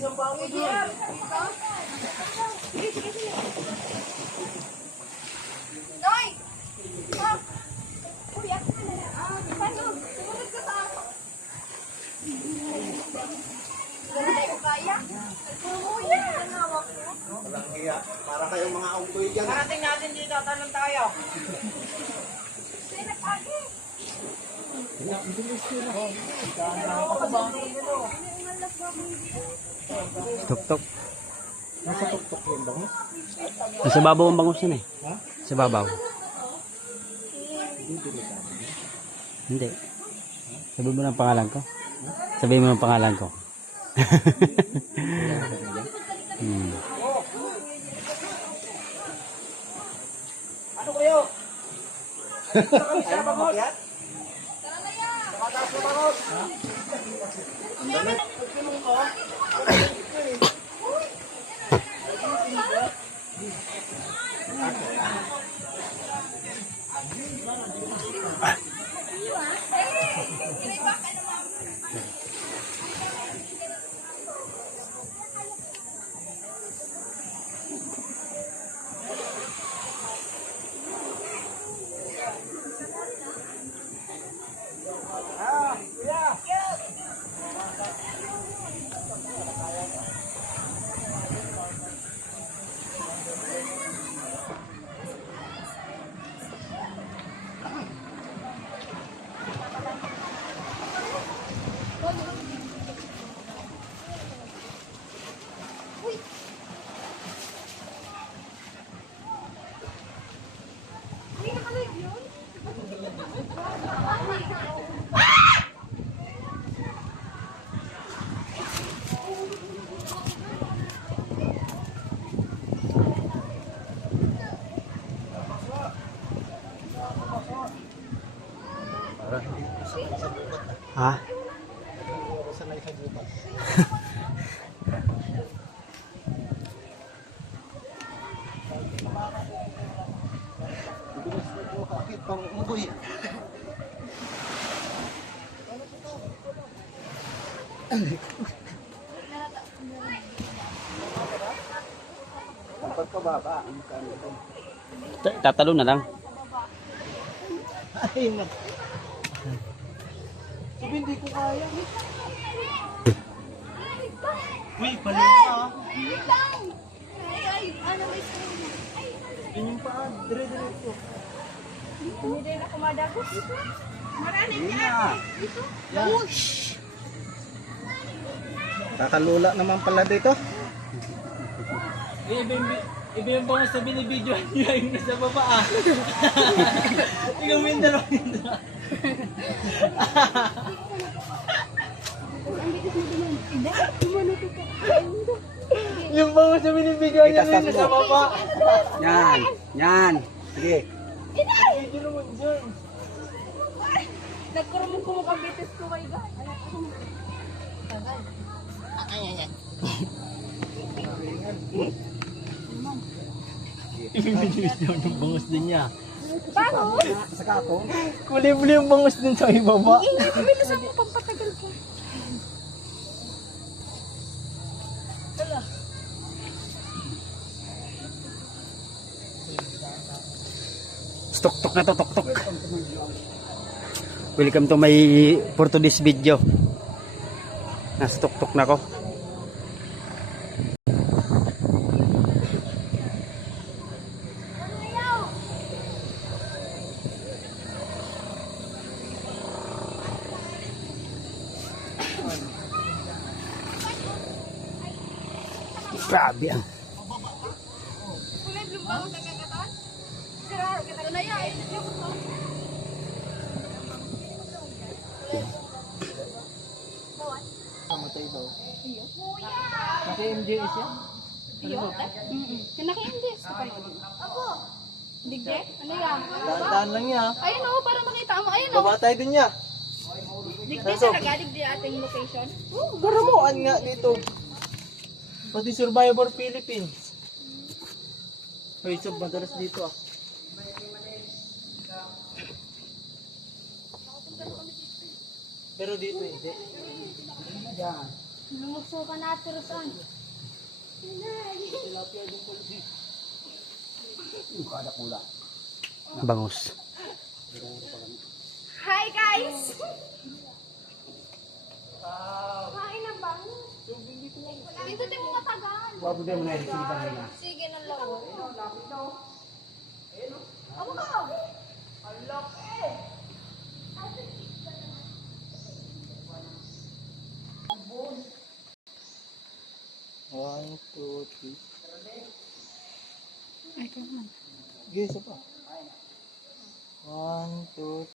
isang pa ako doon. Noy! Ah! Kuya! Paano? Sumunod ka sa ako. Ganun tayo kaya? Kuya! Nanawak mo? Walang hiya. Para kayong mga unggoy dyan. Parating natin dito, tanong tayo. Sa'yo nag-agi. Tuk-tuk. Nasa tuktok yung bangus. Sa babaw ang bangus yun eh. Ha? Sa babaw. Hindi. Sabihin mo ng pangalan ko. Sabihin mo ng pangalan ko. Hmm. Ano kayo? Dito kami sa bangus. Tara na yan! Mataas na bangus. Hindi na kalive yun? Ha? Sanay sa gubat. Bibilis na po kakit pang unggoy. Ang pagkababa, ang kano ito. Tatalo na lang. Ay, na. Sabi, hindi ko kaya. Uy, pala ka. Wait lang! Ay, ano may screen mo? Yun yung paa, dire-diretso. Hindi rin ako madagos. Maraming Yun na. Yan. Kakalula naman pala dito. Iba yung bangus na binibidyoan niya yung nasa baba ah. Ikaw Mindaro. Hindi, tumano ko pa. Yung bangus na binibidyoan niya yung nasa baba. Yan. Yan. Sige. Video naman dyan. Nagkurumong-kumong ang bitis ko kay God. Ibibidyoan yung bangus din niya. Paano? Saka ako. Kuli-buli yung bangus din sa ibaba. Bilisan mo pampatagal ka. Tuk-tuk na to, tuk-tuk. Welcome to my for today's video. Nasa tuk-tuk na ko. Grabe ang. Kulay blue ba ang nagkakataan? Sira, kita na yan. Mamatay daw. Kuya! Naka-MJS yan? Iyo? Kinaka-indes ko pa yun. Apo! Digde? Ano yan? Daan lang niya. Ayun o, para makita mo. Ayun o. Baba tayo din niya. Digde siya nagadigde ating location. Garamuan nga dito. Pati Survivor Philippines. Hoy, sub, madalas dito ah. Pero dito hindi. Yan. Lumukso ka na, Tirusan. Bangus. Hi, guys! Kain na ba? Dito din mo matagal. Sige na lang. Amo ka! One, two, three. Ay, come on. Sige, isa pa. One, two,